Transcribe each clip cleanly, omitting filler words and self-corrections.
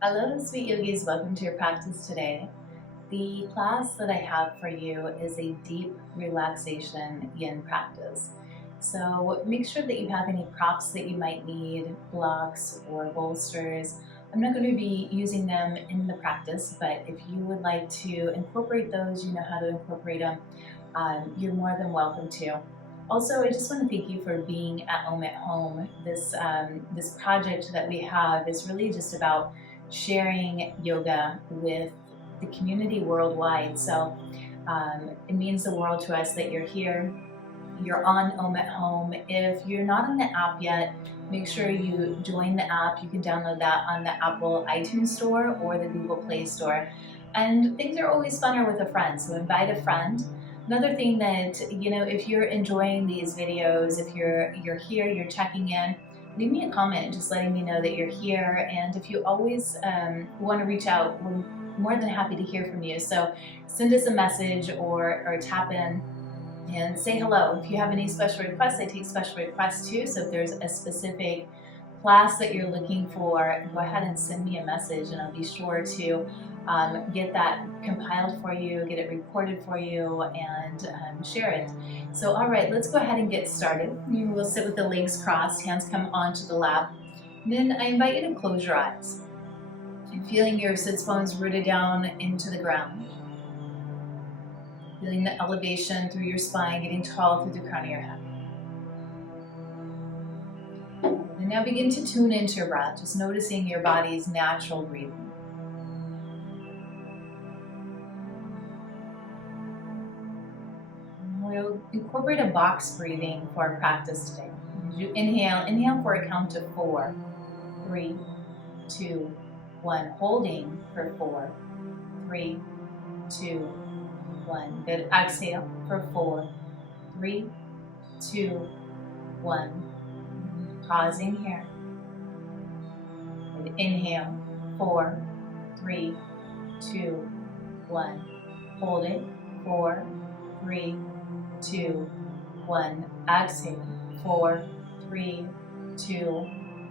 Hello, sweet yogis. Welcome to your practice today. The class that I have for you is a deep relaxation yin practice. So make sure that you have any props that you might need, blocks or bolsters. I'm not going to be using them in the practice, but if you would like to incorporate those, you know how to incorporate them, you're more than welcome to. Also, I just want to thank you for being at home. This project that we have is really just about sharing yoga with the community worldwide. So it means the world to us that you're here. You're on Home. If you're not on the app yet, make sure you join the app. You can download that on the Apple iTunes Store or the Google Play Store. And things are always funner with a friend, so invite a friend. Another thing that, if you're enjoying these videos, if you're here, you're checking in, leave me a comment just letting me know that you're here. And if you always want to reach out, we're more than happy to hear from you. So send us a message or tap in and say hello. If you have any special requests, I take special requests too. So if there's a specific class that you're looking for, go ahead and send me a message and I'll be sure to get that compiled for you, get it recorded for you, and share it. So all right, let's go ahead and get started. You will sit with the legs crossed, hands come onto the lap. And then I invite you to close your eyes. And feeling your sits bones rooted down into the ground. Feeling the elevation through your spine, getting tall through the crown of your head. And now begin to tune into your breath, just noticing your body's natural breathing. We'll incorporate a box breathing for our practice today. As you inhale for a count of 4, 3, 2, 1. Holding for 4, 3, 2, 1. Good. Exhale for 4, 3, 2, 1. Pausing here. And inhale, 4, 3, 2, 1. Hold it, 4, 3, 2, 1. Exhale, 4, 3, 2,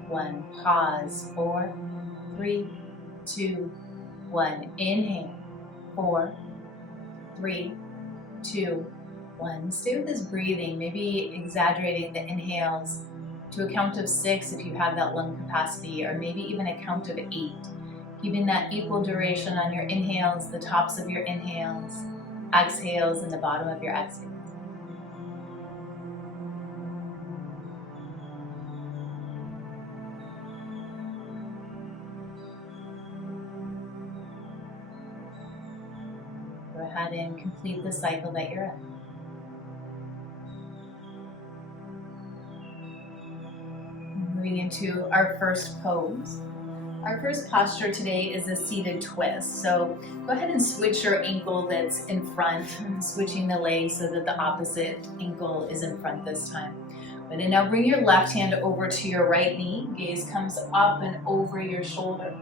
1. Pause, 4, 3, 2, 1. Inhale, 4, 3, 2, 1. Stay with this breathing, maybe exaggerating the inhales to a count of 6 if you have that lung capacity, or maybe even a count of 8. Keeping that equal duration on your inhales, the tops of your inhales, exhales, and the bottom of your exhales. Go ahead and complete the cycle that you're in. Moving into our first pose. Our first posture today is a seated twist. So go ahead and switch your ankle that's in front. I'm switching the legs so that the opposite ankle is in front this time. But then now bring your left hand over to your right knee. Gaze comes up and over your shoulder.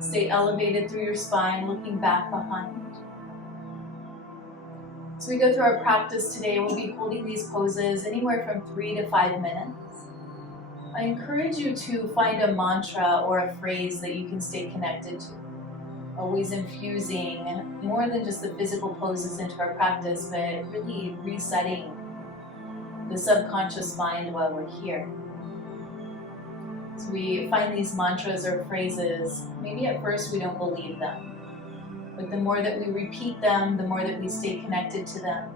Stay elevated through your spine, looking back behind. So we go through our practice today. We'll be holding these poses anywhere from 3 to 5 minutes. I encourage you to find a mantra or a phrase that you can stay connected to. Always infusing more than just the physical poses into our practice, but really resetting the subconscious mind while we're here. So we find these mantras or phrases, maybe at first we don't believe them, but the more that we repeat them, the more that we stay connected to them,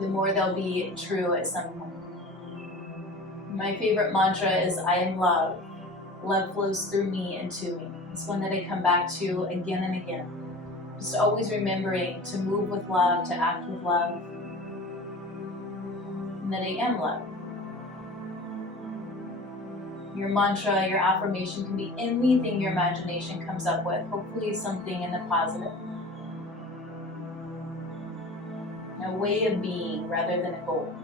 the more they'll be true at some point. My favorite mantra is, I am love. Love flows through me and to me. It's one that I come back to again and again. Just always remembering to move with love, to act with love, and that I am love. Your mantra, your affirmation can be anything your imagination comes up with, hopefully something in the positive. A way of being rather than a goal.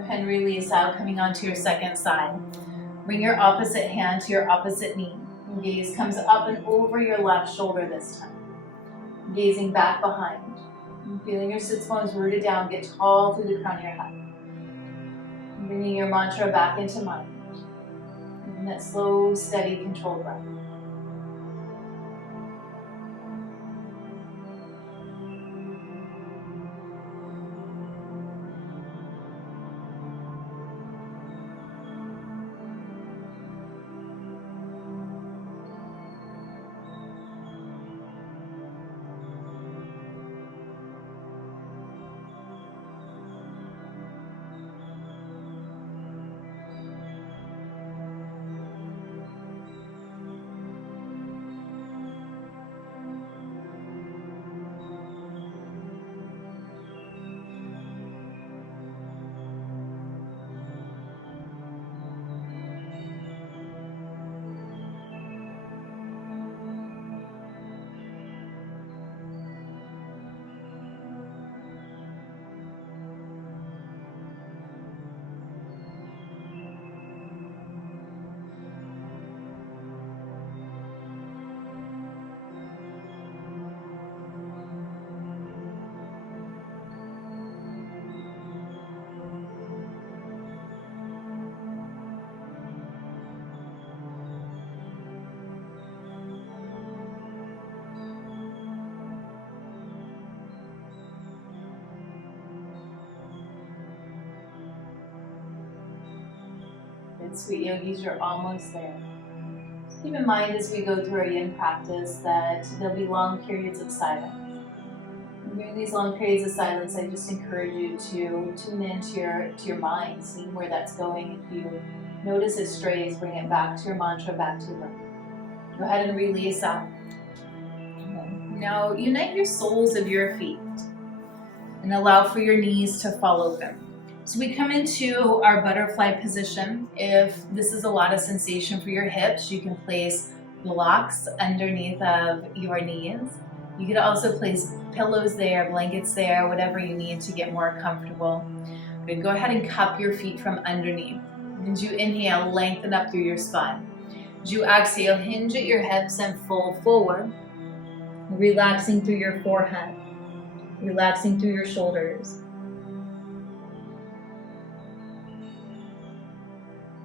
Go ahead and release out, coming onto your second side. Bring your opposite hand to your opposite knee. Gaze comes up and over your left shoulder this time. Gazing back behind. Feeling your sits bones rooted down, get tall through the crown of your head. Bringing your mantra back into mind. And that slow, steady, controlled breath. Good, sweet yogis, you're almost there. Just keep in mind as we go through our yin practice that there'll be long periods of silence. And during these long periods of silence, I just encourage you to tune into your mind, seeing where that's going. If you notice it strays, bring it back to your mantra, back to your breath. Go ahead and release out. Now unite your soles of your feet and allow for your knees to fall open. So we come into our butterfly position. If this is a lot of sensation for your hips, you can place blocks underneath of your knees. You could also place pillows there, blankets there, whatever you need to get more comfortable. Good. Go ahead and cup your feet from underneath. As you inhale, lengthen up through your spine. As you exhale, hinge at your hips and fold forward, relaxing through your forehead, relaxing through your shoulders.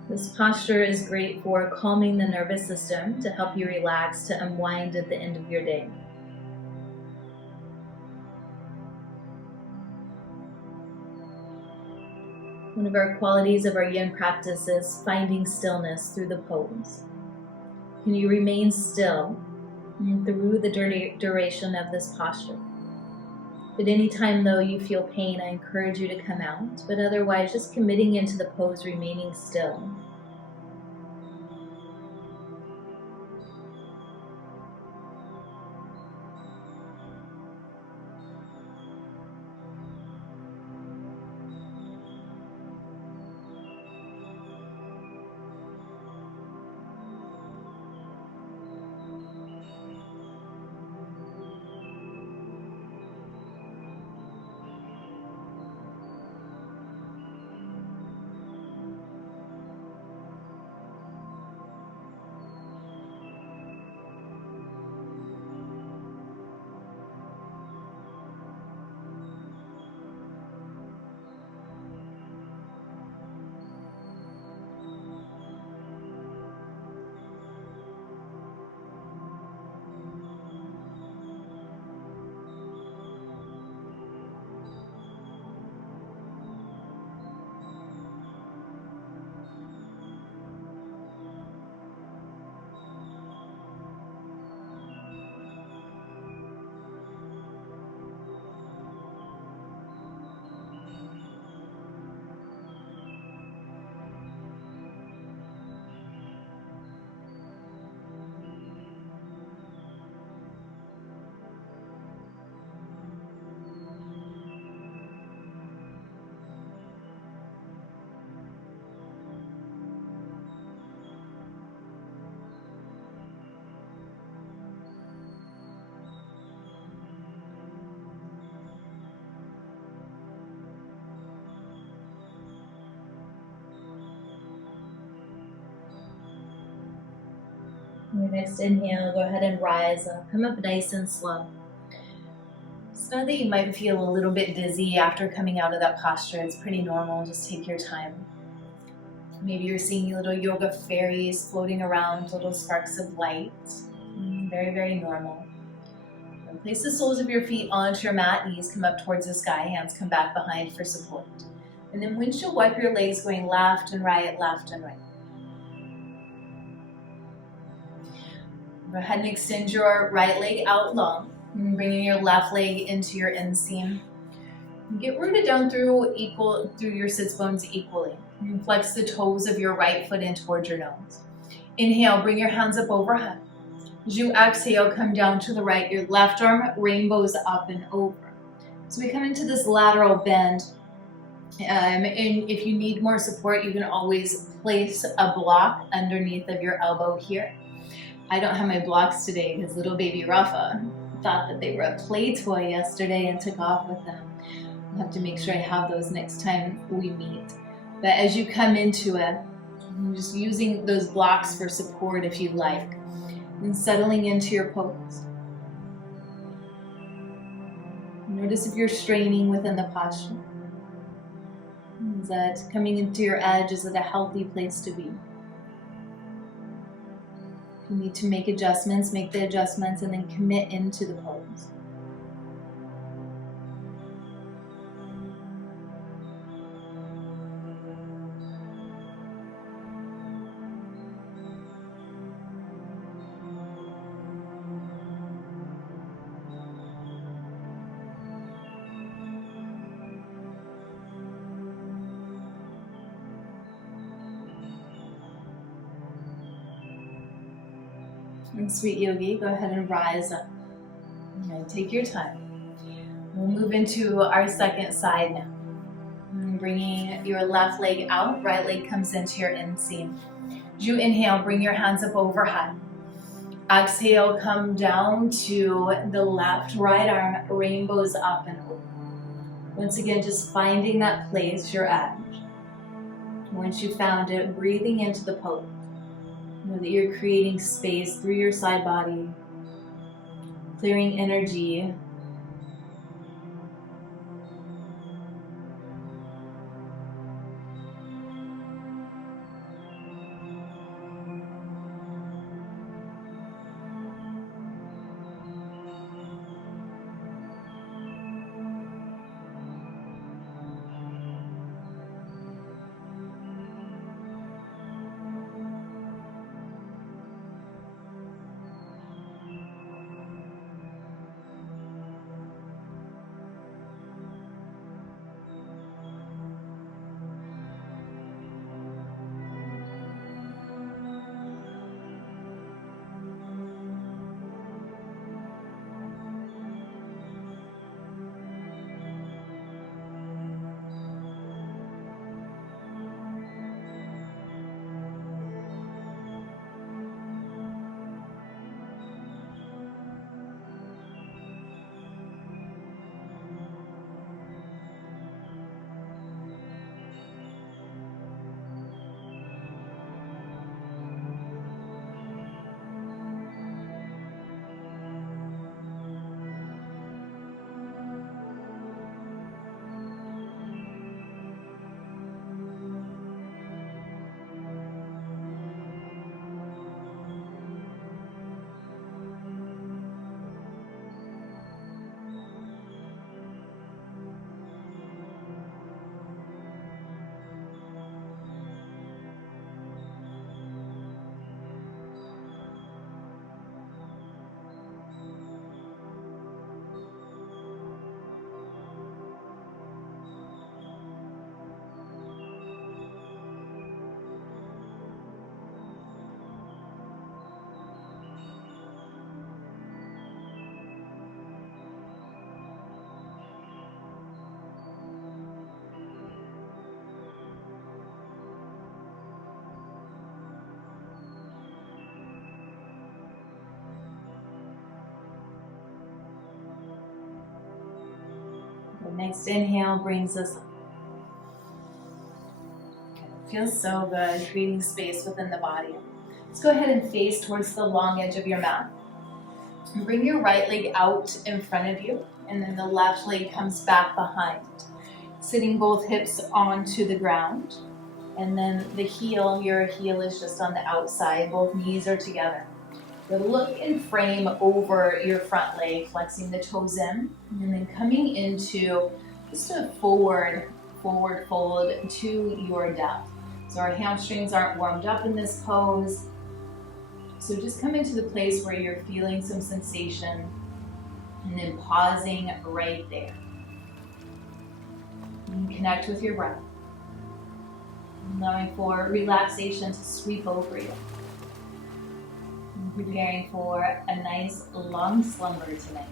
This posture is great for calming the nervous system to help you relax, to unwind at the end of your day. One of our qualities of our yin practice is finding stillness through the pose. Can you remain still through the duration of this posture? At any time though you feel pain, I encourage you to come out, but otherwise just committing into the pose, remaining still. your next inhale, go ahead and rise up. Come up nice and slow. So know that you might feel a little bit dizzy after coming out of that posture. It's pretty normal. Just take your time. Maybe you're seeing little yoga fairies floating around, little sparks of light. Very, very normal. And place the soles of your feet onto your mat. Knees come up towards the sky. Hands come back behind for support. And then windshield wipe your legs going left and right, left and right. Go ahead and extend your right leg out long, bringing your left leg into your inseam. Get rooted down through your sits bones equally. Flex the toes of your right foot in towards your nose. Inhale, bring your hands up overhead. As you exhale, come down to the right. Your left arm rainbows up and over. So we come into this lateral bend. And if you need more support, you can always place a block underneath of your elbow here. I don't have my blocks today because little baby Rafa thought that they were a play toy yesterday and took off with them. I'll have to make sure I have those next time we meet. But as you come into it, I'm just using those blocks for support if you like, and settling into your pose. Notice if you're straining within the posture. Is that coming into your edge? Is it a healthy place to be? If you need to make adjustments, make the adjustments and then commit into the pose. And sweet yogi, go ahead and rise up. And take your time. We'll move into our second side now. And bringing your left leg out, right leg comes into your inseam. As you inhale, bring your hands up overhead. Exhale, come down to the left, right arm rainbows up and over. Once again, just finding that place, your edge. Once you found it, breathing into the pose. Know that you're creating space through your side body, clearing energy. The next inhale brings us up. Feels so good, creating space within the body. Let's go ahead and face towards the long edge of your mat. And bring your right leg out in front of you, and then the left leg comes back behind. Sitting both hips onto the ground, and then your heel is just on the outside, both knees are together. But look and frame over your front leg, flexing the toes in, and then coming into just a forward fold to your depth. So our hamstrings aren't warmed up in this pose. So just come into the place where you're feeling some sensation, and then pausing right there. And connect with your breath. Allowing for relaxation to sweep over you. And preparing for a nice long slumber tonight.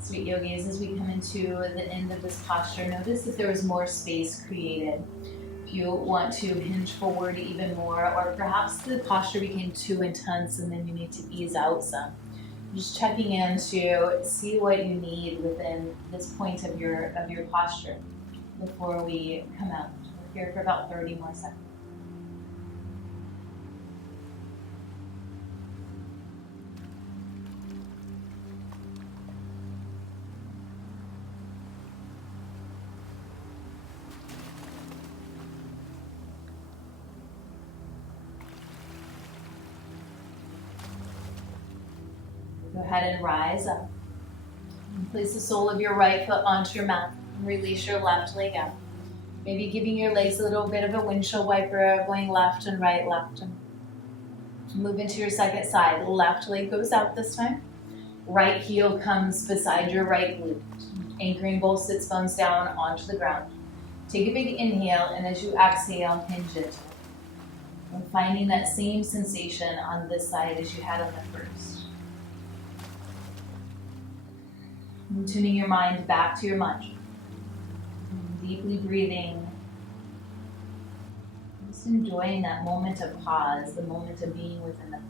Sweet yogis, as we come into the end of this posture, notice if there was more space created. If you want to hinge forward even more, or perhaps the posture became too intense and then you need to ease out some. Just checking in to see what you need within this point of your posture before we come out. We're here for about 30 more seconds. Go ahead and rise up. And place the sole of your right foot onto your mat. And release your left leg out. Maybe giving your legs a little bit of a windshield wiper, going left and right, left and move into your second side. Left leg goes out this time. Right heel comes beside your right glute, anchoring both sits bones down onto the ground. Take a big inhale, and as you exhale, hinge it. And finding that same sensation on this side as you had on the first. And tuning your mind back to your mantra. Deeply breathing. Just enjoying that moment of pause, the moment of being within the pose.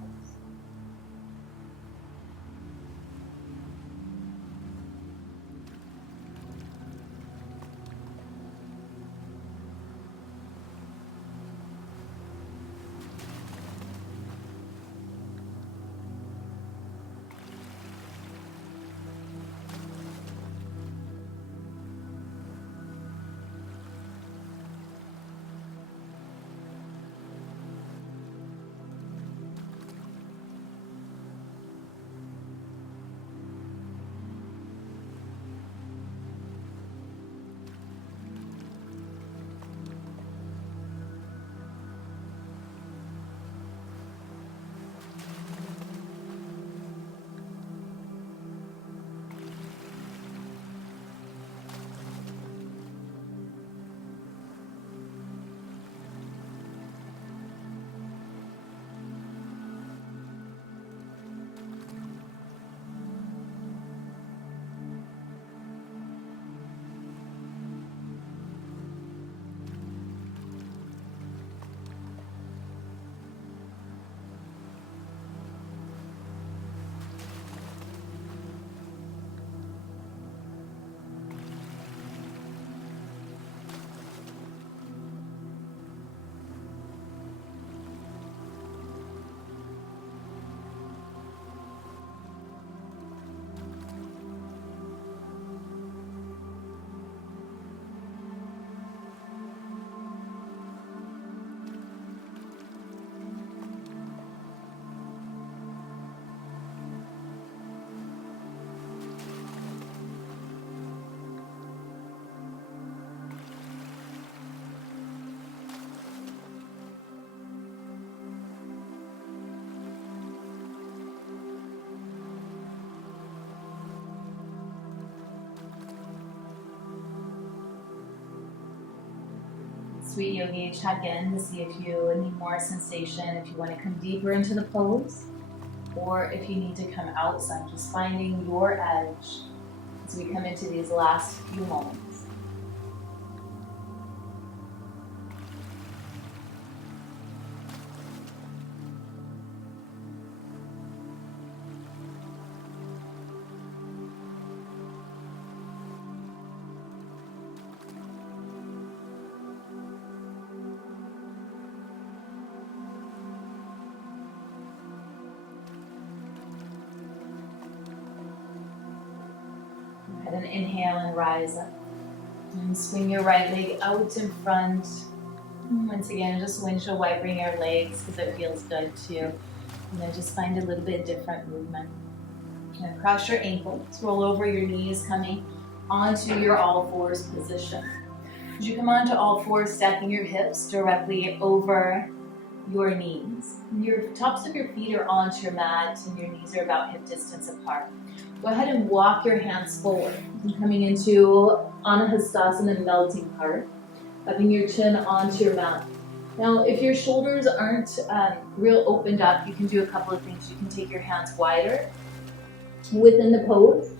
Sweet yogi, check in to see if you need more sensation, if you want to come deeper into the pose, or if you need to come outside, just finding your edge as we come into these last few moments. Go ahead and inhale and rise up. And swing your right leg out in front. Once again, just windshield wipering your legs because it feels good too. And then just find a little bit different movement. And cross your ankles, roll over your knees, coming onto your all fours position. As you come onto all fours, stacking your hips directly over your knees. Your tops of your feet are onto your mat and your knees are about hip distance apart. Go ahead and walk your hands forward. And coming into Anahastasana, melting heart. Upping your chin onto your mat. Now, if your shoulders aren't real opened up, you can do a couple of things. You can take your hands wider within the pose.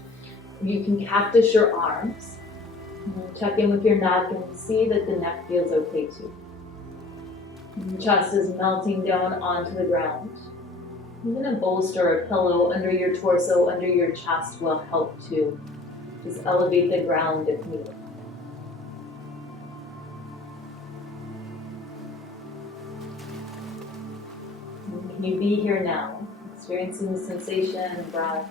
You can cactus your arms. Check in with your neck and see that the neck feels okay too. The chest is melting down onto the ground. Even a bolster or pillow under your torso, under your chest will help to just elevate the ground if needed. Can you be here now, experiencing the sensation and breath?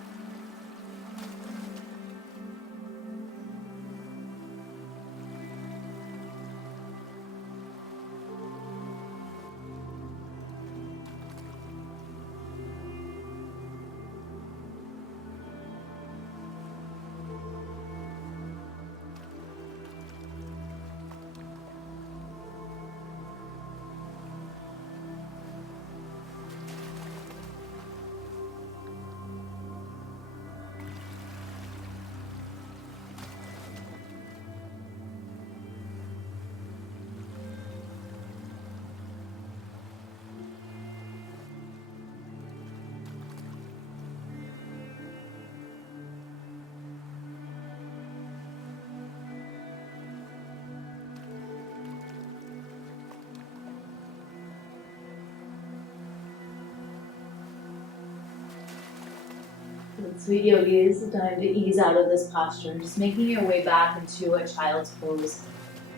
Sweet yogis, time to ease out of this posture. Just making your way back into a child's pose.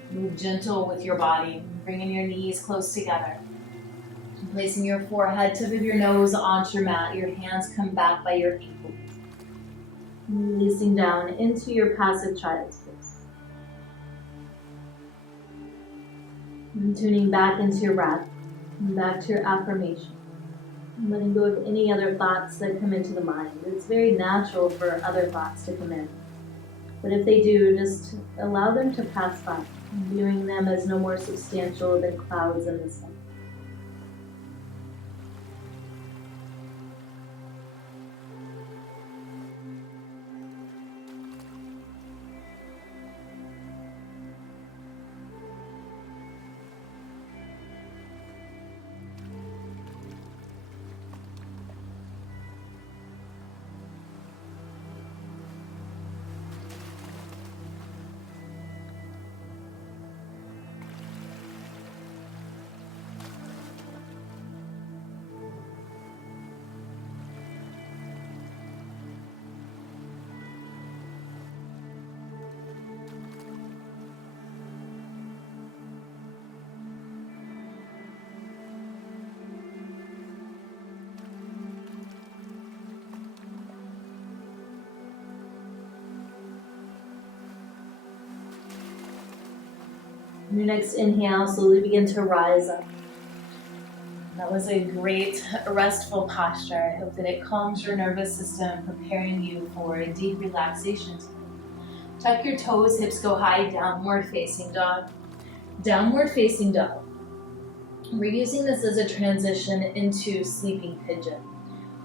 Move gentle with your body, bringing your knees close together. Placing your forehead, tip of your nose onto your mat. Your hands come back by your ankles. Releasing down into your passive child's pose. And tuning back into your breath, and back to your affirmation. Letting go of any other thoughts that come into the mind. It's very natural for other thoughts to come in. But if they do, just allow them to pass by, viewing them as no more substantial than clouds in the sky. On your next inhale, slowly begin to rise up. That was a great restful posture. I hope that it calms your nervous system, preparing you for a deep relaxation. Tuck your toes, hips go high, downward facing dog. Downward facing dog. We're using this as a transition into sleeping pigeon.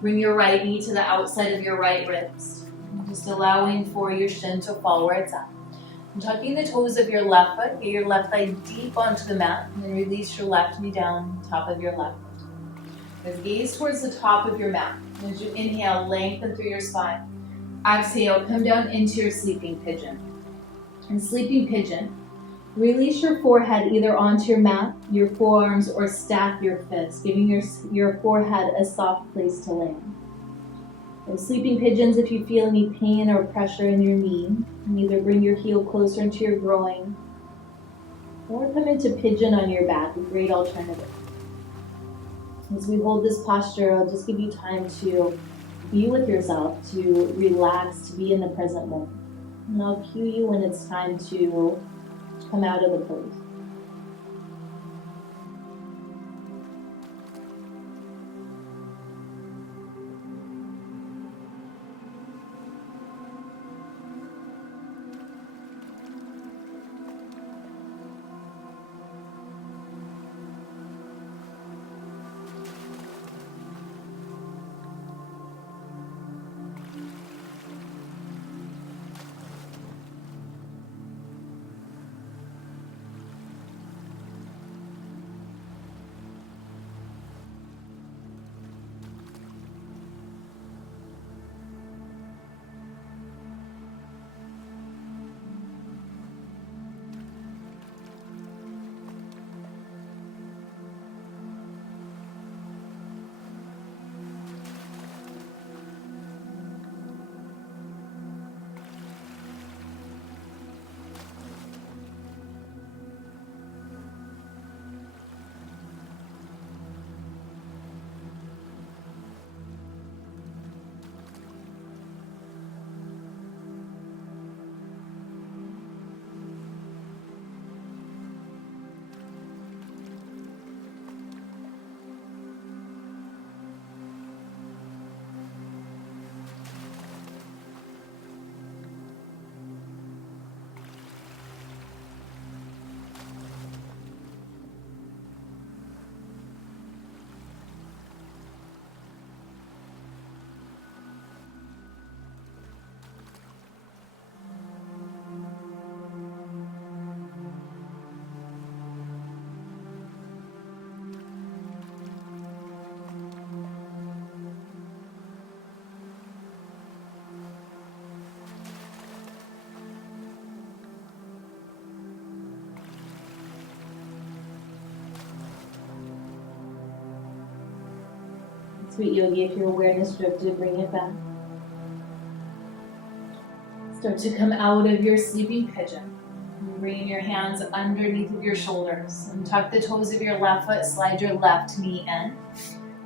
Bring your right knee to the outside of your right wrist. Just allowing for your shin to fall where it's at. And tucking the toes of your left foot, get your left thigh deep onto the mat, and then release your left knee down top of your left foot. Let's gaze towards the top of your mat. As you inhale, lengthen through your spine. Exhale, come down into your sleeping pigeon. In sleeping pigeon, release your forehead either onto your mat, your forearms, or stack your fists, giving your forehead a soft place to land. In sleeping pigeons, if you feel any pain or pressure in your knee, you can either bring your heel closer into your groin or come into pigeon on your back, a great alternative. As we hold this posture, I'll just give you time to be with yourself, to relax, to be in the present moment. And I'll cue you when it's time to come out of the pose. Sweet yogi, if your awareness drifted, bring it back. Start to come out of your sleeping pigeon. Bringing your hands underneath of your shoulders and tuck the toes of your left foot, slide your left knee in.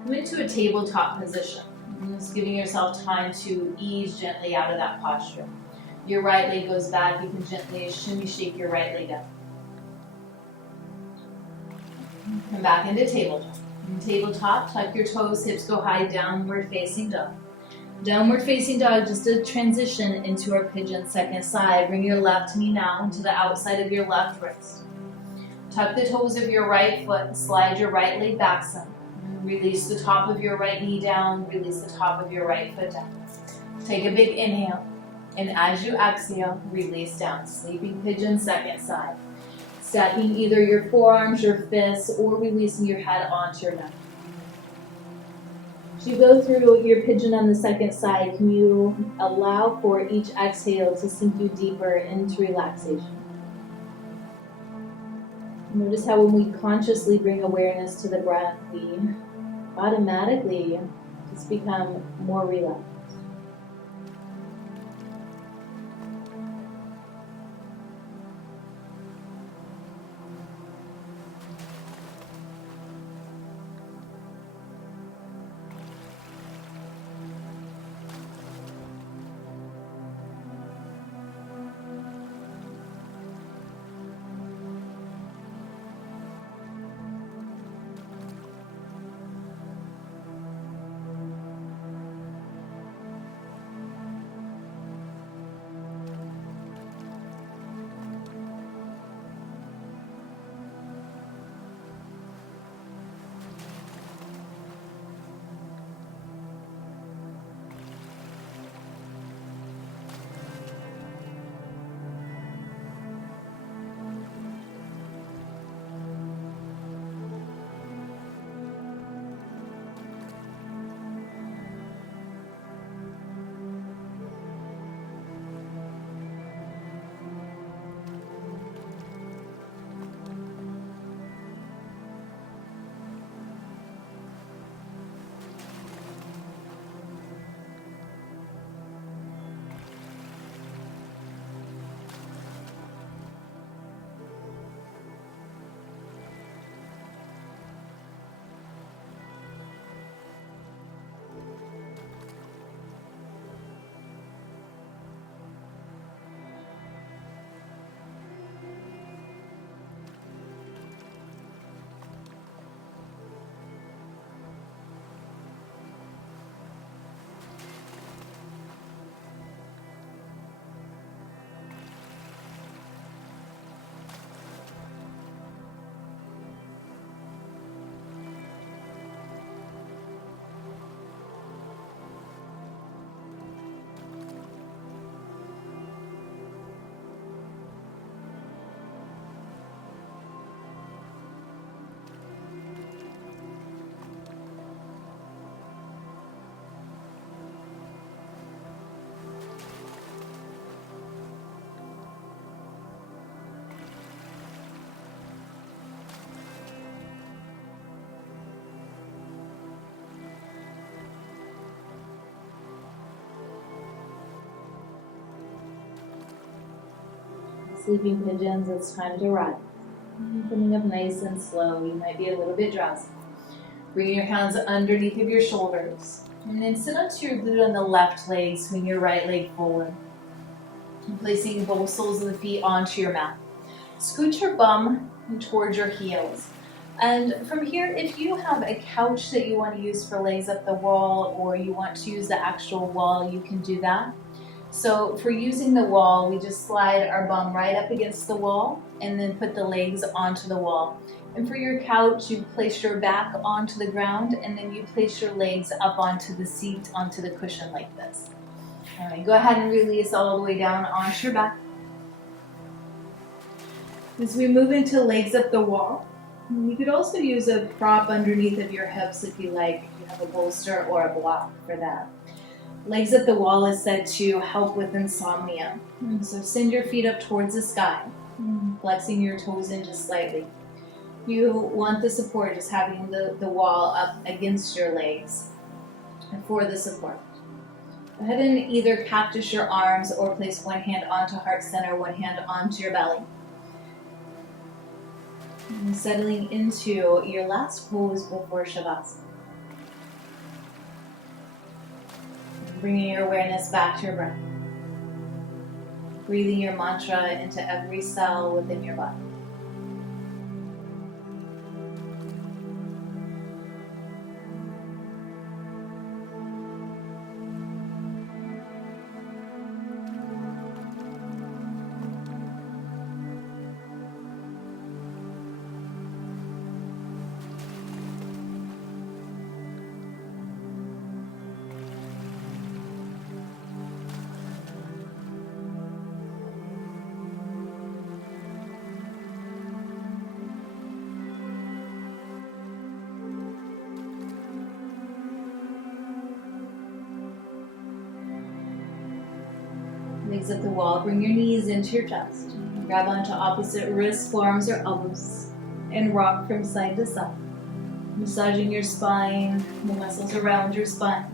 Come into a tabletop position. And just giving yourself time to ease gently out of that posture. Your right leg goes back, you can gently shimmy shake your right leg up. Come back into tabletop. In tabletop, tuck your toes, hips go high, downward facing dog. Downward facing dog, just a transition into our pigeon second side. Bring your left knee now to the outside of your left wrist. Tuck the toes of your right foot, slide your right leg back some. Release the top of your right knee down, release the top of your right foot down. Take a big inhale, and as you exhale, release down. Sleeping pigeon second side. Stacking either your forearms, your fists, or releasing your head onto your neck. As you go through your pigeon on the second side, can you allow for each exhale to sink you deeper into relaxation? Notice how when we consciously bring awareness to the breath, we automatically just become more relaxed. Sleeping pigeons, it's time to rise. Coming up nice and slow. You might be a little bit drowsy. Bring your hands underneath of your shoulders. And then sit onto your glute on the left leg, swing your right leg forward. And placing both soles of the feet onto your mat. Scoot your bum towards your heels. And from here, if you have a couch that you want to use for legs up the wall, or you want to use the actual wall, you can do that. So for using the wall, we just slide our bum right up against the wall and then put the legs onto the wall. And for your couch, you place your back onto the ground and then you place your legs up onto the seat, onto the cushion like this. All right, go ahead and release all the way down onto your back. As we move into legs up the wall, you could also use a prop underneath of your hips if you like, if you have a bolster or a block for that. Legs up the wall is said to help with insomnia. So send your feet up towards the sky, flexing your toes in just slightly. You want the support, just having the wall up against your legs for the support. Go ahead and either cactus your arms or place one hand onto heart center, one hand onto your belly. And settling into your last pose before Shavasana. Bringing your awareness back to your breath. Breathing your mantra into every cell within your body. Legs up the wall, bring your knees into your chest. Grab onto opposite wrists, forearms, or elbows, and rock from side to side. Massaging your spine, the muscles around your spine.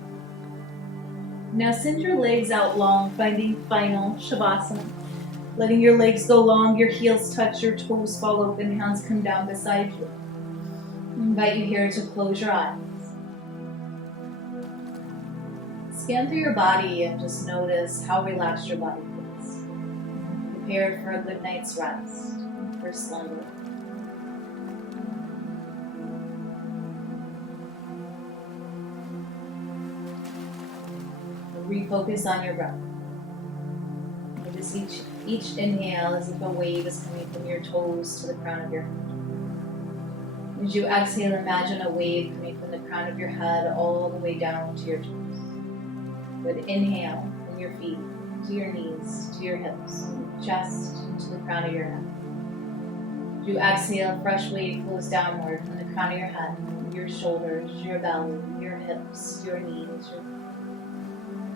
Now send your legs out long, finding final Shavasana. Letting your legs go long, your heels touch, your toes fall open, hands come down beside you. I invite you here to close your eyes. Scan through your body and just notice how relaxed your body feels. Prepared for a good night's rest, for slumber. Refocus on your breath. Notice each inhale as if a wave is coming from your toes to the crown of your head. As you exhale, imagine a wave coming from the crown of your head all the way down to your toes. Good inhale from your feet to your knees, to your hips, chest, to the crown of your head. As you exhale, a fresh wave flows downward from the crown of your head, your shoulders, your belly, your hips, your knees.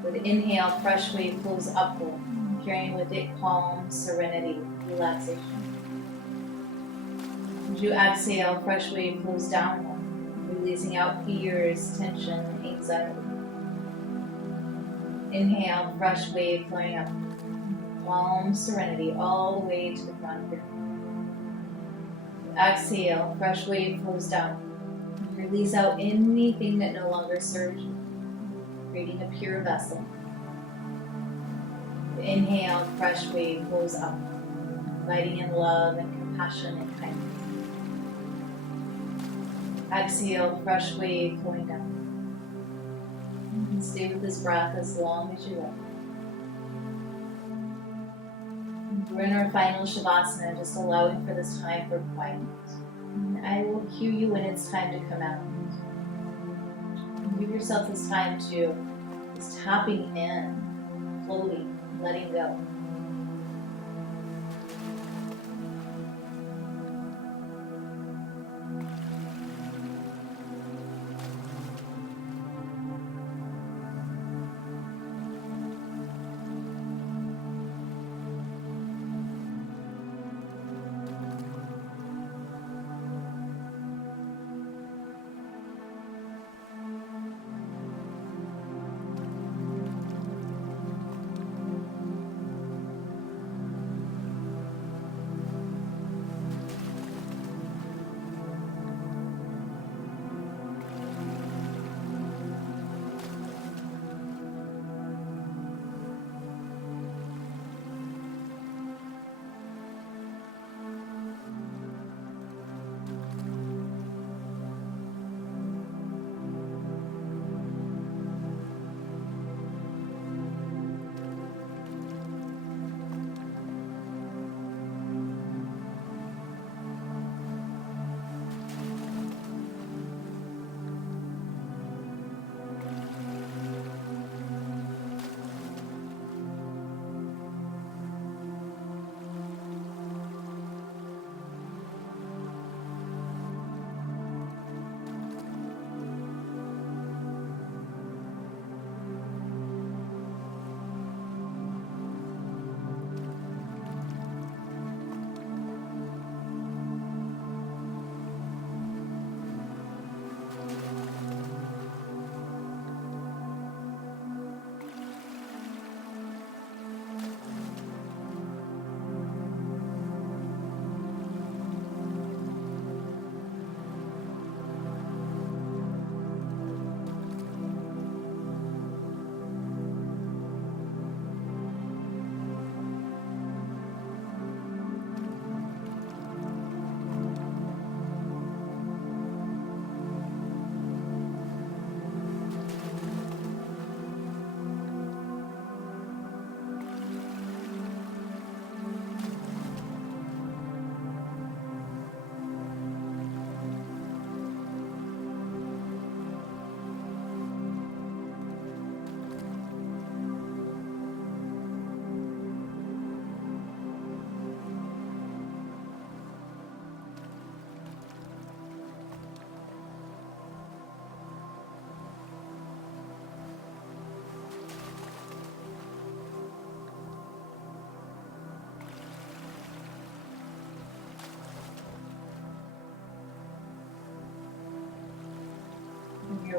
With inhale, fresh wave flows upward, carrying with it calm, serenity, relaxation. As you exhale, fresh wave flows downward, releasing out fears, tension, anxiety. Inhale, fresh wave flowing up, calm, serenity, all the way to the crown of your head. Exhale, fresh wave flows down. Release out anything that no longer serves you, creating a pure vessel. Inhale, fresh wave flows up, inviting in love and compassion and kindness. Exhale, fresh wave flowing down. You can stay with this breath as long as you like. We're in our final Shavasana, just allowing for this time for quiet. And I will cue you when it's time to come out. And give yourself this time to just tapping in, floating, letting go.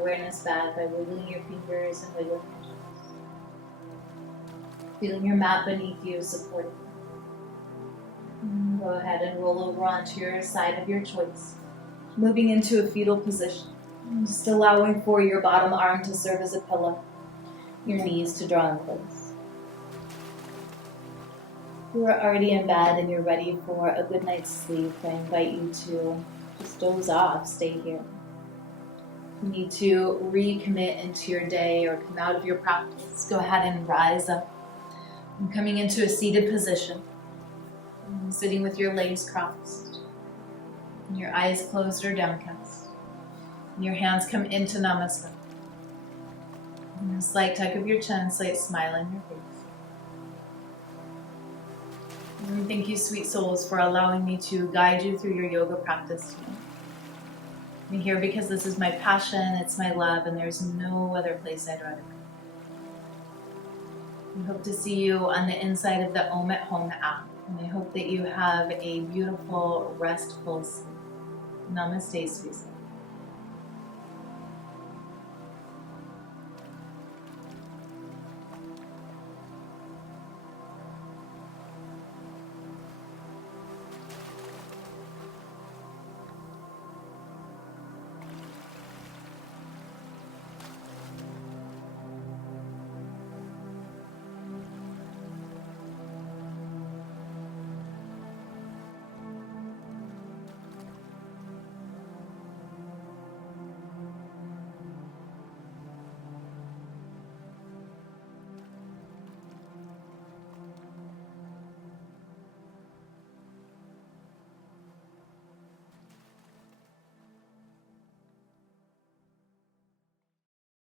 awareness back by wiggling your fingers and wiggling your toes. Feeling your mat beneath you support you. Go ahead and roll over onto your side of your choice, moving into a fetal position. Just allowing for your bottom arm to serve as a pillow, your knees to draw in close. If you are already in bed and you're ready for a good night's sleep, I invite you to just doze off, stay here. You need to recommit into your day or come out of your practice. Go ahead and rise up. I'm coming into a seated position, sitting with your legs crossed, and your eyes closed or downcast. And your hands come into Namaste. And a slight tuck of your chin, slight smile on your face. And thank you, sweet souls, for allowing me to guide you through your yoga practice today. I'm here because this is my passion, it's my love, and there's no other place I'd rather go. I hope to see you on the inside of the Om at Home app, and I hope that you have a beautiful, restful sleep. Namaste, sweet souls.